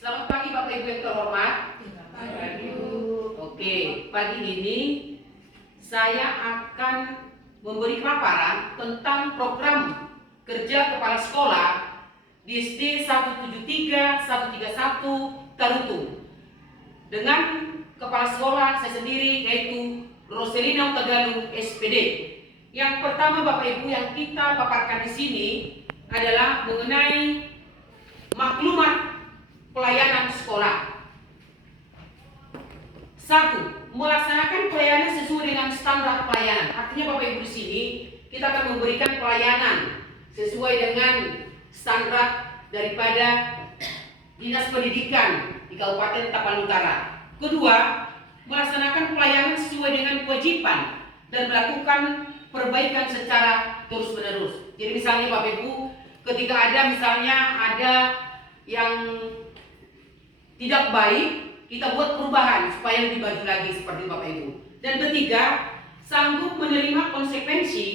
Selamat pagi Bapak Ibu yang terhormat. Pagi. Oke, pagi ini saya akan memberi paparan tentang program kerja kepala sekolah di SD 173 131 Tarutung. Dengan kepala sekolah saya sendiri yaitu Roselina Tagalu SPD. Yang pertama Bapak Ibu yang kita paparkan di sini adalah mengenai maklumat pelayanan sekolah. 1. Melaksanakan pelayanan sesuai dengan standar pelayanan. Artinya Bapak Ibu di sini kita akan memberikan pelayanan sesuai dengan standar daripada Dinas Pendidikan di Kabupaten Tapanuli Utara. Kedua, melaksanakan pelayanan sesuai dengan kewajiban dan melakukan perbaikan secara terus-menerus. Jadi misalnya Bapak Ibu, ketika ada yang tidak baik, kita buat perubahan supaya lebih baik lagi seperti Bapak Ibu. Dan ketiga, sanggup menerima konsekuensi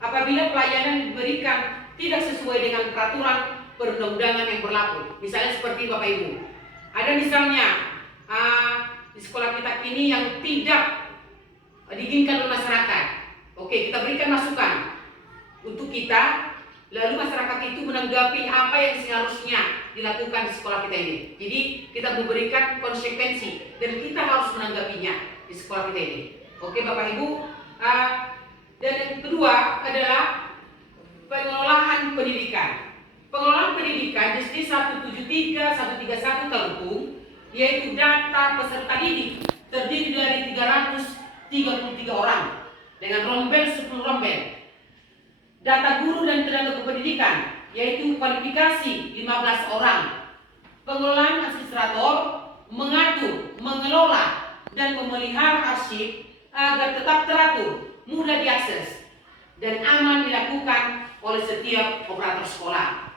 apabila pelayanan diberikan tidak sesuai dengan peraturan perundang-undangan yang berlaku. Misalnya seperti Bapak Ibu, ada misalnya di sekolah kita ini yang tidak diinginkan oleh masyarakat. Oke, kita berikan masukan untuk kita, lalu masyarakat itu menanggapi apa yang seharusnya dilakukan di sekolah kita ini. Jadi kita memberikan konsekuensi dan kita harus menanggapinya di sekolah kita ini. Oke Bapak Ibu. Dan yang kedua adalah pengelolaan pendidikan. Pengelolaan pendidikan di SD 173 131 Tarutung, yaitu data peserta didik terdiri dari 333 orang dengan rombel 10 rombel. Data guru dan tenaga kependidikan yaitu kualifikasi 15 orang. Pengelolaan administrator mengatur, mengelola dan memelihara arsip agar tetap teratur, mudah diakses dan aman dilakukan oleh setiap operator sekolah.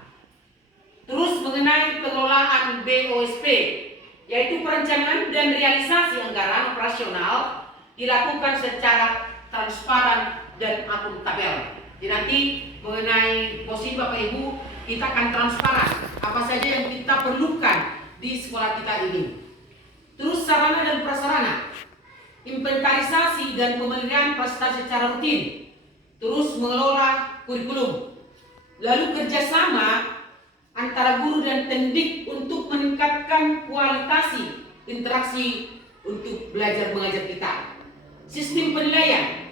Terus mengenai pengelolaan BOSP yaitu perencanaan dan realisasi anggaran operasional dilakukan secara transparan dan akuntabel. Jadi nanti mengenai posisi Bapak Ibu, kita akan transparan apa saja yang kita perlukan di sekolah kita ini. Terus sarana dan prasarana, inventarisasi dan pemeliharaan prestasi secara rutin. Terus mengelola kurikulum. Lalu kerjasama antara guru dan pendidik untuk meningkatkan kualitas interaksi untuk belajar mengajar kita. Sistem penilaian,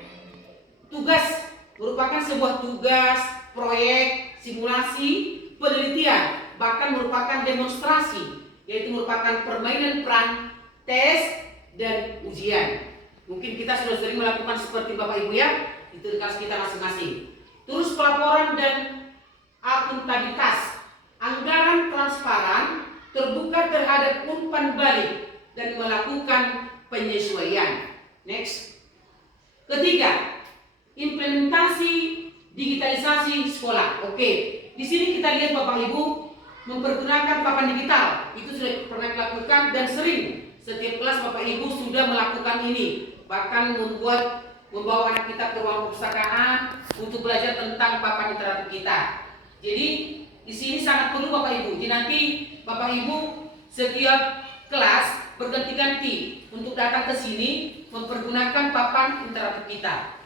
tugas merupakan sebuah tugas, proyek, simulasi, penelitian, bahkan merupakan demonstrasi, yaitu merupakan permainan peran, tes, dan ujian. Mungkin kita sudah sering melakukan seperti Bapak Ibu ya, itu tugas kita masing-masing. Terus pelaporan dan akuntabilitas, anggaran transparan, terbuka terhadap umpan balik, dan melakukan penyesuaian. Next. Ketiga, implementasi digitalisasi sekolah. Oke, di sini kita lihat Bapak Ibu mempergunakan papan digital. Itu sudah pernah dilakukan dan sering setiap kelas Bapak Ibu sudah melakukan ini. Bahkan membawa anak kita ke ruang perpustakaan untuk belajar tentang papan interaktif kita. Jadi di sini sangat perlu Bapak Ibu. Jadi nanti Bapak Ibu setiap kelas berganti-ganti untuk datang ke sini mempergunakan papan interaktif kita.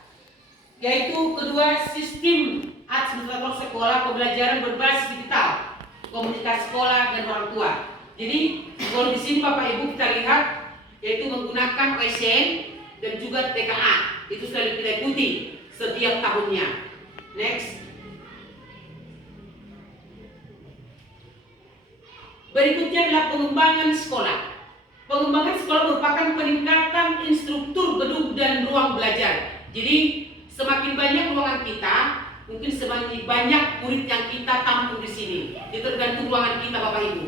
Yaitu kedua, sistem administrator sekolah pembelajaran berbasis digital, komunikasi sekolah dan orang tua. Jadi kalau di sini Bapak Ibu kita lihat yaitu menggunakan OSN dan juga TKA. Itu sudah kita ikuti setiap tahunnya. Next. Berikutnya adalah pengembangan sekolah. Pengembangan sekolah merupakan peningkatan instruktur gedung dan ruang belajar. Jadi semakin banyak ruangan kita, mungkin semakin banyak murid yang kita tampung di sini. Itu tergantung ruangan kita Bapak Ibu.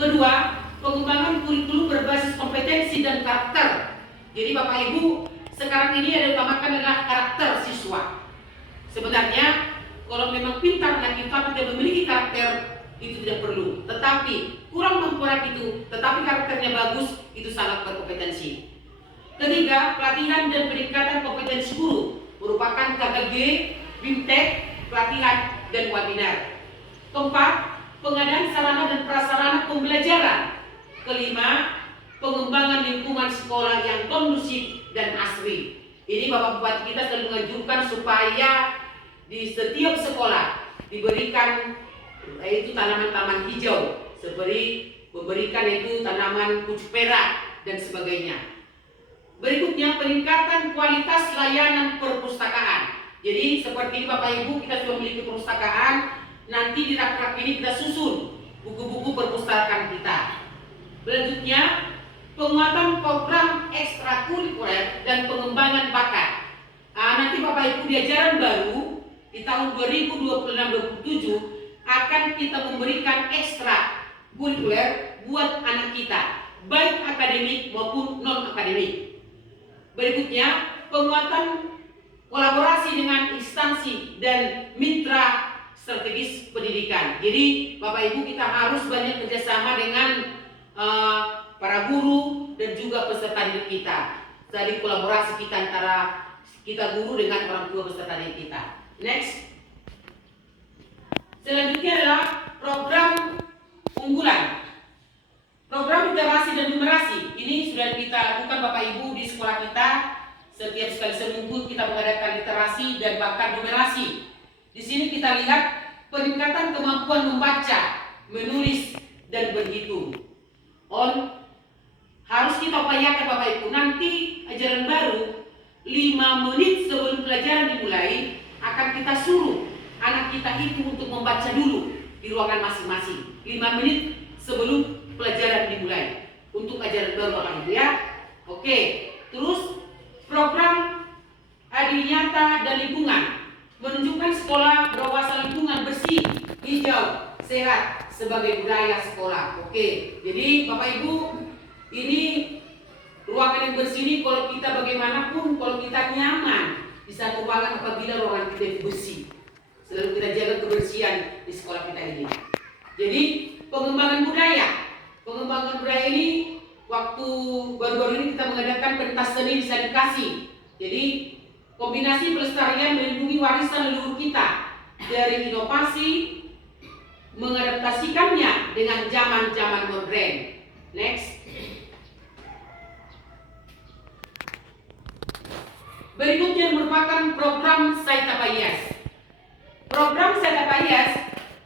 Kedua, pengembangan kurikulum berbasis kompetensi dan karakter. Jadi Bapak Ibu, sekarang ini yang diutamakan adalah karakter siswa. Sebenarnya kalau memang pintar anak kita tidak memiliki karakter, itu tidak perlu. Tetapi kurang mampu itu, tetapi karakternya bagus, itu sangat berkompetensi. Ketiga, pelatihan dan peningkatan kompetensi guru merupakan KKG, BIMTEK, pelatihan dan webinar. Keempat, pengadaan sarana dan prasarana pembelajaran kelima, pengembangan lingkungan sekolah yang kondusif dan asri. Ini Bapak Bupati kita selalu menganjurkan supaya di setiap sekolah diberikan yaitu tanaman-tanaman hijau, seperti memberikan itu tanaman pucuk perak dan sebagainya. Berikutnya, peningkatan kualitas layanan perpustakaan. Jadi seperti Bapak Ibu, kita sudah memiliki perpustakaan, nanti di rak-rak ini kita susun buku-buku perpustakaan kita. Selanjutnya, penguatan program ekstrakurikuler dan pengembangan bakat. Nanti Bapak Ibu di ajaran baru di tahun 2026-2027 akan kita memberikan ekstra kurikuler buat anak kita, baik akademik maupun non akademik. Berikutnya, penguatan kolaborasi dengan instansi dan mitra strategis pendidikan. Jadi Bapak Ibu, kita harus banyak kerjasama dengan para guru dan juga peserta didik kita. Tadi kolaborasi kita antara kita guru dengan orang tua peserta didik kita. Next. Selanjutnya adalah program unggulan. Program literasi dan numerasi. Ini sudah kita lakukan Bapak Ibu di sekolah kita. Setiap sekali seminggu kita mengadakan literasi dan bahkan numerasi. Di sini kita lihat peningkatan kemampuan membaca, menulis, dan berhitung. Harus kita upayakan Bapak Ibu, nanti ajaran baru 5 menit sebelum pelajaran dimulai akan kita suruh anak kita itu untuk membaca dulu di ruangan masing-masing 5 menit sebelum pelajaran dimulai untuk ajaran baru Bapak Ibu ya. Oke, terus program adil nyata dan lingkungan menunjukkan sekolah berwawasan lingkungan bersih, hijau, sehat sebagai budaya sekolah. Oke, jadi Bapak Ibu, ini ruangan yang bersih ini kalau kita bagaimanapun, kalau kita nyaman di satu ruangan apabila ruangan kita bersih. Selalu kita jaga kebersihan di sekolah kita ini. Jadi pengembangan budaya. Pengembangan budaya ini waktu baru-baru ini kita mengadakan pentas seni di Sadikasi. Jadi kombinasi pelestarian melindungi warisan leluhur kita dari inovasi, mengadaptasikannya dengan zaman-zaman modern. Next. Berikutnya merupakan program Saitapayas. Program Saitapayas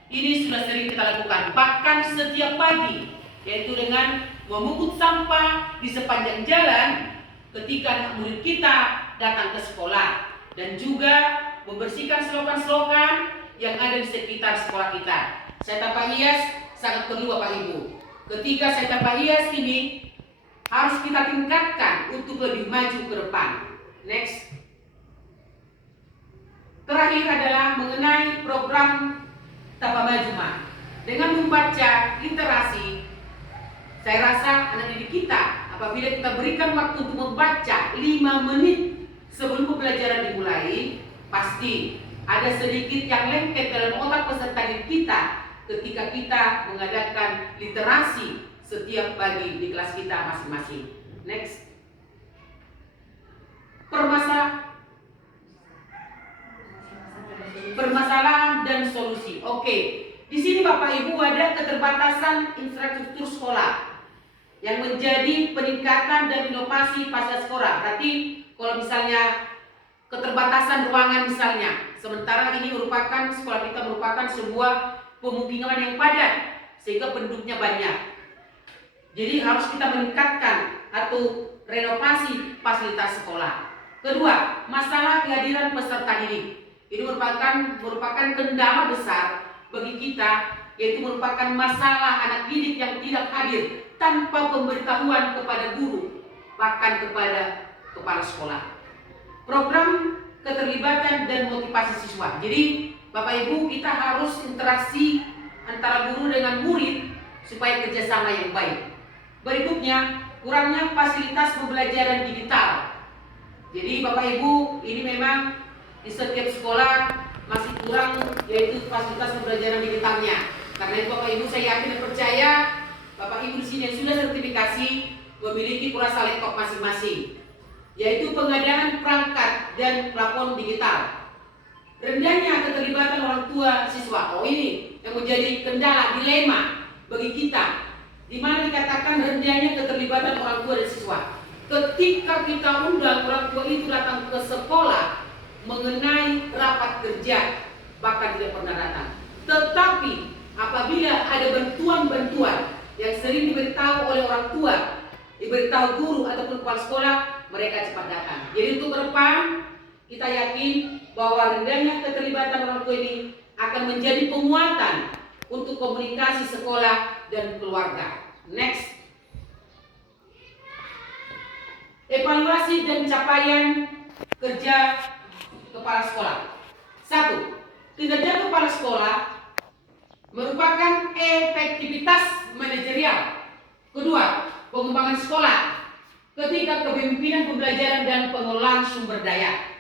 ini sudah sering kita lakukan, bahkan setiap pagi, yaitu dengan memungut sampah di sepanjang jalan ketika anak murid kita datang ke sekolah, dan juga membersihkan selokan-selokan yang ada di sekitar sekolah kita. Saitapayas sangat perlu Bapak Ibu. Ketika Saitapayas ini harus kita tingkatkan untuk lebih maju ke depan. Next. Terakhir adalah mengenai program Tapa Majuma. Dengan membaca literasi, saya rasa anak didik kita apabila kita berikan waktu untuk membaca 5 menit sebelum pembelajaran dimulai, pasti ada sedikit yang lengket dalam otak peserta didik kita ketika kita mengadakan literasi setiap pagi di kelas kita masing-masing. Next. Permasalahan dan solusi. Oke, di sini Bapak Ibu ada keterbatasan infrastruktur sekolah yang menjadi peningkatan dan inovasi pasca sekolah. Berarti kalau misalnya keterbatasan ruangan misalnya, sementara ini merupakan sekolah kita merupakan sebuah pemukiman yang padat sehingga penduduknya banyak. Jadi harus kita meningkatkan atau renovasi fasilitas sekolah. Kedua, masalah kehadiran peserta didik. Ini merupakan kendala besar bagi kita, yaitu merupakan masalah anak didik yang tidak hadir tanpa pemberitahuan kepada guru, bahkan kepada kepala sekolah. Program keterlibatan dan motivasi siswa. Jadi Bapak Ibu, kita harus interaksi antara guru dengan murid supaya kerjasama yang baik. Berikutnya, kurangnya fasilitas pembelajaran digital. Jadi Bapak Ibu, ini memang di setiap sekolah masih kurang yaitu fasilitas pembelajaran digitalnya. Karena itu Bapak Ibu, saya yakin dan percaya Bapak Ibu di sini yang sudah sertifikasi memiliki kurasa laptop masing-masing, yaitu pengadaan perangkat dan plafon digital. Rendahnya keterlibatan orang tua siswa. Oh, ini yang menjadi kendala dilema bagi kita. di mana dikatakan rendahnya keterlibatan orang tua dan siswa. Ketika kita undang orang tua itu datang ke sekolah mengenai rapat kerja, bahkan tidak pernah datang. Tetapi apabila ada bantuan-bantuan yang sering diberitahu oleh orang tua, diberitahu guru ataupun kepala sekolah, mereka cepat datang. Jadi untuk ke depan kita yakin bahwa rendahnya keterlibatan orang tua ini akan menjadi penguatan untuk komunikasi sekolah dan keluarga. Next. Evaluasi dan capaian kerja kepala sekolah. 1. Kinerja kepala sekolah merupakan efektivitas manajerial. Kedua, pengembangan sekolah. Ketiga, kepemimpinan pembelajaran dan pengelolaan sumber daya.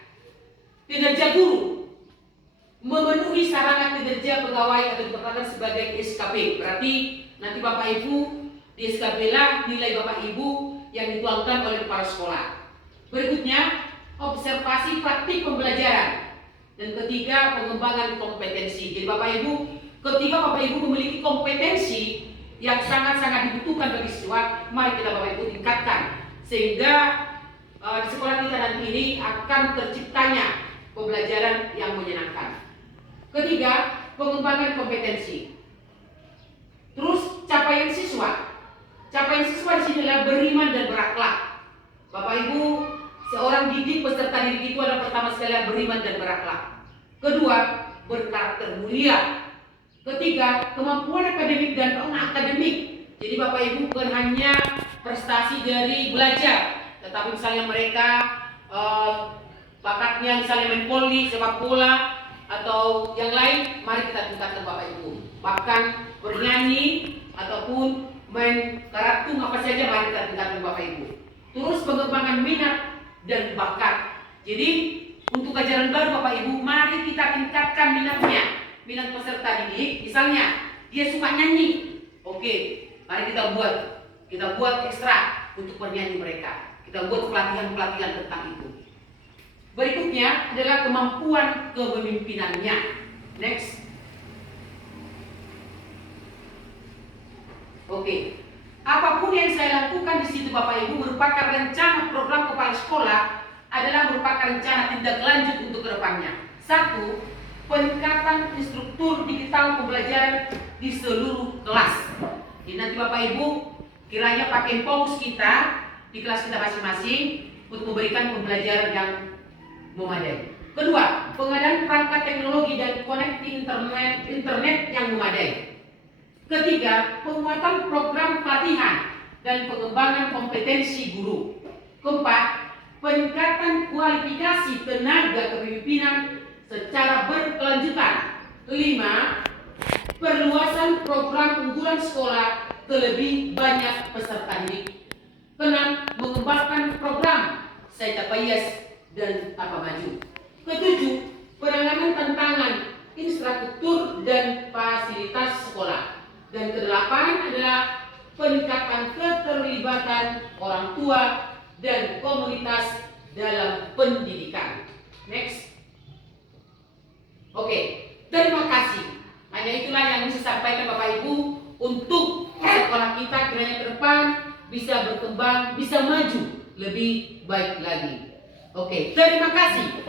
Kinerja guru memenuhi sarana kinerja pegawai atau diperkatakan sebagai SKP. Berarti nanti Bapak Ibu di SKP lah nilai Bapak Ibu yang dituangkan oleh kepala sekolah. Berikutnya, observasi praktik pembelajaran. Dan ketiga, pengembangan kompetensi. Jadi Bapak Ibu, ketika Bapak Ibu memiliki kompetensi yang sangat-sangat dibutuhkan bagi siswa, mari kita Bapak Ibu tingkatkan sehingga di sekolah kita nanti ini akan terciptanya pembelajaran yang menyenangkan. Ketiga, pengembangan kompetensi. Terus capaian siswa. Capaian siswa di sini adalah beriman dan berakhlak. Bapak Ibu, seorang didik peserta didik itu adalah pertama sekali beriman dan berakhlak. Kedua, berkarakter mulia. Ketiga, kemampuan akademik dan non-akademik. Jadi Bapak Ibu bukan hanya prestasi dari belajar, tetapi misalnya mereka bakatnya misalnya main voli, sepak bola, atau yang lain, mari kita tingkatkan Bapak Ibu. Bahkan bernyanyi ataupun main karatung apa saja, mari kita tingkatkan Bapak Ibu. Terus pengembangan minat dan bakat. Jadi untuk ajaran baru Bapak Ibu, mari kita tingkatkan minatnya. Minat peserta didik, misalnya dia suka nyanyi, oke, mari kita buat ekstra untuk bernyanyi mereka. Kita buat pelatihan-pelatihan tentang itu. Berikutnya adalah kemampuan kepemimpinannya. Next. Oke. Apapun yang saya lakukan di situ Bapak Ibu merupakan rencana program kepala sekolah, adalah merupakan rencana tindak lanjut untuk kedepannya. 1. Peningkatan instruktur digital pembelajaran di seluruh kelas. Jadi nanti Bapak Ibu kiranya pakai fokus kita di kelas kita masing-masing untuk memberikan pembelajaran yang memadai. Kedua, pengadaan perangkat teknologi dan koneksi internet yang memadai. Ketiga, penguatan program pelatihan dan pengembangan kompetensi guru. Keempat, peningkatan kualifikasi tenaga kepemimpinan secara berkelanjutan. 5. Perluasan program unggulan sekolah ke lebih banyak peserta didik. 6. Mengembangkan program Saita Payas dan Apa Maju. Ketujuh, penanganan tantangan infrastruktur dan fasilitas sekolah. Dan kedelapan adalah peningkatan keterlibatan orang tua dan komunitas dalam pendidikan. Next. Oke, terima kasih. Hanya itulah yang bisa sampaikan Bapak Ibu untuk sekolah kita kiranya ke depan bisa berkembang, bisa maju lebih baik lagi. Oke, terima kasih.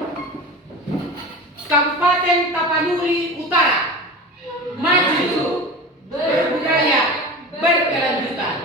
Kabupaten Tapanuli Utara, maju, berbudaya, berkelanjutan.